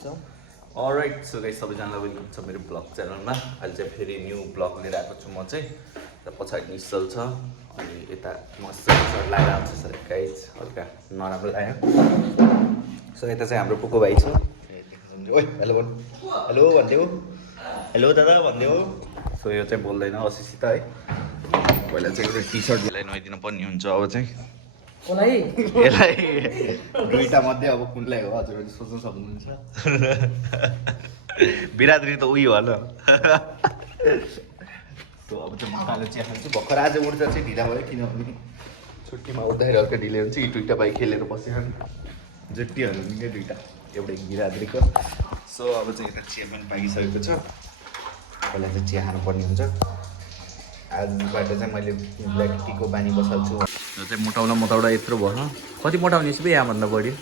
All right so guys सबैजनालाई welcome छ मेरो ब्लग च्यानलमा। अहिले चाहिँ फेरि न्यू ब्लग लिएर आएको छु म चाहिँ। र पछाडि निश्चल छ अनि यता मस्त लागेर आउँछ सर गाइस, हल्का नराम्रो लाग्यो। सो यता चाहिँ हाम्रो पुको भाइ छ। ओइ हेलो भन्, हेलो भन्देऊ, हेलो दादा भन्देऊ। सो यो चाहिँ बोल्दैन असिसित है। पहिला चाहिँ एउटा टी सर्ट यसलाई नुहाइदिनु पर्ने हुन्छ। अब चाहिँ यसलाई दुईटा मध्ये अब कुनलाई हो हजुरहरूले सोच्न सक्नुहुन्छ। बिरादरी त उही हो ल। सो अब चाहिँ म कालो चिया खान्छु। भर्खर आज उठ्दा चाहिँ ढिला भयो किनभने छुट्टीमा उठ्दाखेरि हल्का ढिलै हुन्छ। यी दुईटा बाइक खेलेर बसेछन् जुट्टीहरू निकै दुईटा एउटै बिरादरीको। सो अब चाहिँ यता चिया पनि पाकिसकेको छ। पहिला चाहिँ चिया खानुपर्ने हुन्छ। आजबाट चाहिँ मैले ब्ल्याक टीको बानी बसाल्छु। यो चाहिँ मोटाउँदा यत्रो भयो। कति मोटाउने छु यहाँभन्दा बढी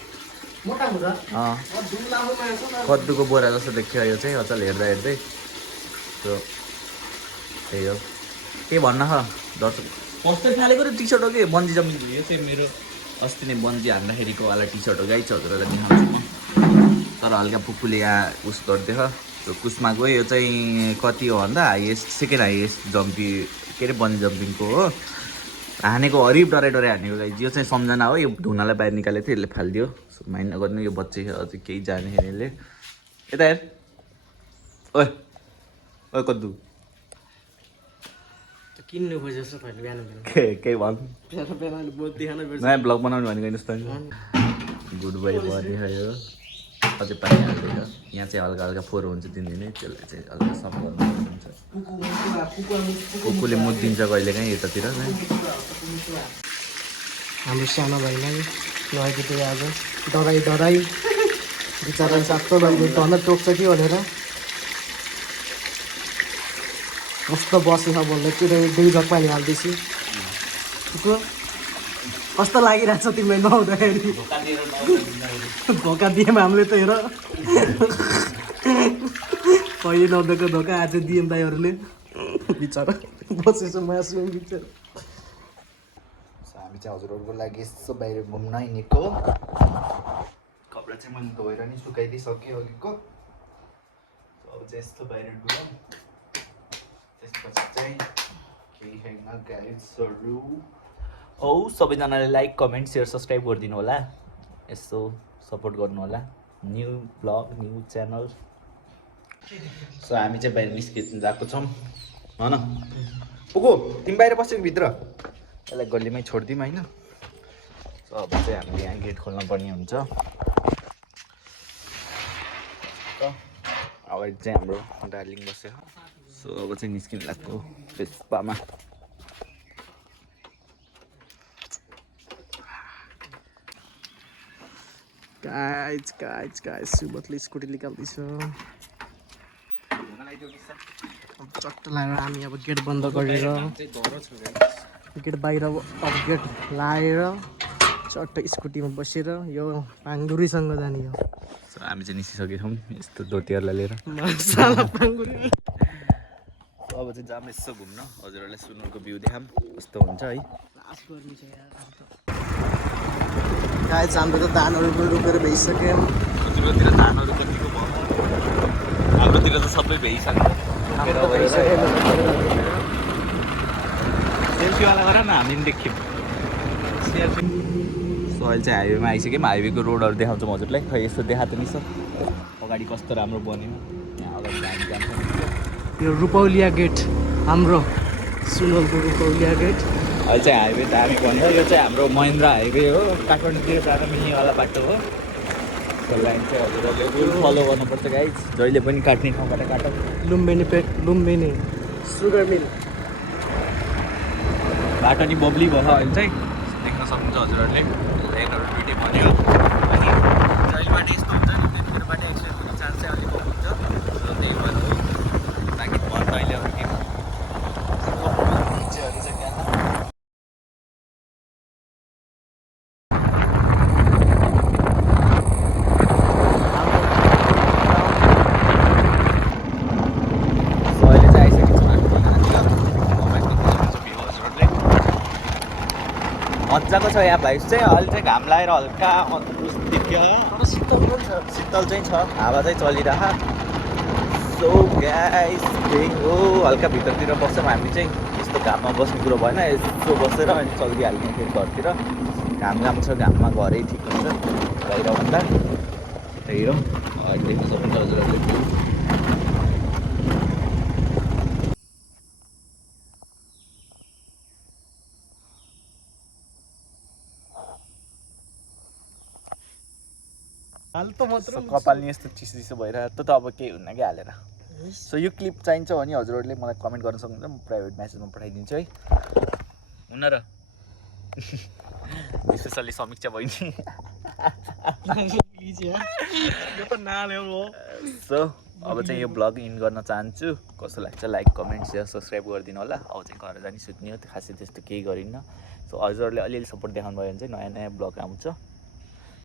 कद्दुको बोरा जस्तो देखियो यो चाहिँ अचल हेर्दा हेर्दै। सो त्यही हो। के भन्न छ दर्शक फर्स्टै फालेको र टी सर्ट हो कि बन्जी जम्पिङ। यो चाहिँ मेरो अस्ति नै बन्जी हान्दाखेरिको वाला टी सर्ट हो गाई छ। हजुरहरूलाई देखाउँछु म। तर हल्का पुक्कुले यहाँ उस गरिदियो। त्यो कुसमा गयो। यो चाहिँ कति हो भन्दा हाइएस्ट सेकेन्ड हाइएस्ट जम्पी के अरे बन्जी जम्पिङको हो। हानेको हरिब डराइ हानेको गाई। यो चाहिँ सम्झना हो। यो ढुङ्गालाई बाहिर निकालेको थियो, यसले फालिदियो। सो माइन्ड नगर्नु, यो बच्चे अझै केही जाने यसले। यता हेर, ओए ओए कद्दु किन्नु खोजेको छ तैँले बिहान केही भन् नयाँ ब्लग बनाउनु भनेको जस्तो गुड बाई भनियो। अझै पानी हाल्दैन। यहाँ चाहिँ हल्का हल्का फोहोर हुन्छ दिनदिनै, त्यसलाई चाहिँ हल्का सफा गर्नु हुन्छ। कुकुरले मुख दिन्छ कहिले काहीँ यतातिर। हाम्रो सानो भाइलाई लगेको थियो आज डराइ बिचरा सातो भाइले धन टोक्छ कि भनेर कस्तो बसेछ बोल्दै त्यो दुई जग पानी हाल्दैछु। कस्तो लागिरहेको छ तिमीलाई नुहाउँदाखेरि? धोका दियौँ हामीले त हेर। कहिले नदिएको धोका आज दियौँ दाइहरूले। बिचरा बसेछ मासु बिचरा। हामी चाहिँ हजुरहरूको लागि यसो बाहिर घुम्न हिँडेको। कपडा चाहिँ मैले धोएर नि सुकाइदिइसकेँ अघिको। अब चाहिँ यस्तो बाहिर डुलाउँ। त्यसपछि चाहिँ केही छैन गाइजहरू। औ सबैजनाले लाइक कमेन्ट सेयर सब्सक्राइब गरिदिनु होला। यसो सपोर्ट गर्नु होला। New blog new channel. So हामी चाहिँ बाहिर निस्किनु गएको छौँ हो न। पुगो तिमी बाहिर बसेको भित्र यसलाई गल्लीमै छोडिदिउँ होइन। सो अब चाहिँ हामीले यहाँ गेट खोल्न पर्ने हुन्छ। अगाडि चाहिँ हाम्रो डार्लिङ बस्यो। सो अब चाहिँ निस्किनु लाग्यो पेस्पामा। Guys सुबोधले scooty निकाल्दैछ। चट्ट लगाएर हामी अब गेट बन्द गरेर गेट बाहिर अब गेट लाएर चट्ट स्कुटीमा बसेर यो पाङदुरीसँग जाने हो। हामी चाहिँ निस्किसकेको छौँ यस्तो धोतीहरूलाई लिएर। अब चाहिँ जाम यसो घुम्न हजुरहरूलाई सुनुको भ्यू देखाम कस्तो हुन्छ है। गाइज हाम्रो त धानहरू पनि रोपेर भइसक्यो। हजुरकोतिर धानहरू कतिको भयो? हाम्रोतिर त सबै भइसक्यो। सेल्फीवाला गर न हामी पनि देख्यौँ। सेल्फी सो अहिले चाहिँ हाइवेमा आइसक्यौँ। हाइवेको रोडहरू देखाउँछौँ हजुरलाई। खै यसो देखाएको नि सर अगाडि कस्तो राम्रो बन्यो। यहाँ अगाडि हामी जान्छौँ। यो रुपौलिया गेट हाम्रो सुनवलको रुपौलिया गेट। अहिले चाहिँ हाइवे दामी बन्यो। यो चाहिँ हाम्रो महिन्द्रा हाइवे हो। काठमाडौँतिर जाँदा मिल्नेवाला बाटो हो। त्यो लाइन चाहिँ हजुरहरूले फलो गर्नुपर्छ गाइज। जहिले पनि काट्ने ठाउँबाट काटौँ। लुम्बिनी सुगर मिल बाटो नि बब्ली भयो अहिले चाहिँ देख्न सक्नुहुन्छ हजुरहरूले। लाइनहरू दुइटै भन्यो अनि जहिलेबाट यस्तो हुन्छ नि त्यतिखेरबाट एक्सिडेन्ट हुने चान्स चाहिँ अलिक कम हुन्छ। त्यही भएर हो। बाँकी भन्दा अहिले अब के मजाको छ यहाँ भाइस चाहिँ। अहिले चाहिँ घाम लागेर हल्का देखियो। तर शीतल पनि छ। शीतल चाहिँ छ, हावा चाहिँ चलिरह। सो गाइस त्यही हो, हल्का भित्रतिर बस्छौँ हामी चाहिँ, यस्तो घाममा बस्ने कुरो भएन, यस्तो बसेर अनि चल्दिहाल्ने फेरि घरतिर। घाम छ, घाममा घरै ठिक हुन्छ बाहिरभन्दा। त्यही हो, अहिले देख्न सक्नुहुन्छ हजुरहरूले भ्यू। हाल त मात्र कपाल नि यस्तो चिसो चिसो भइरहेको, त अब केही हुन्न कि हालेर। सो यो क्लिप चाहिन्छ भने हजुरहरूले मलाई कमेन्ट गर्न सक्नुहुन्छ, म प्राइभेट मेसेजमा पठाइदिन्छु है। हुन र स्पेसल्ली समीक्षा बहिनी। यो त नाल्यो हो। सो अब चाहिँ यो ब्लग इन गर्न चाहन्छु। कस्तो लाग्छ लाइक कमेन्ट सेयर सब्सक्राइब गरिदिनु होला। अब चाहिँ घर जाने सुत्ने हो, खासै त्यस्तो केही गरिन्न। सो हजुरहरूले अलिअलि सपोर्ट देखाउनु भयो भने चाहिँ नयाँ नयाँ ब्लग आउँछ।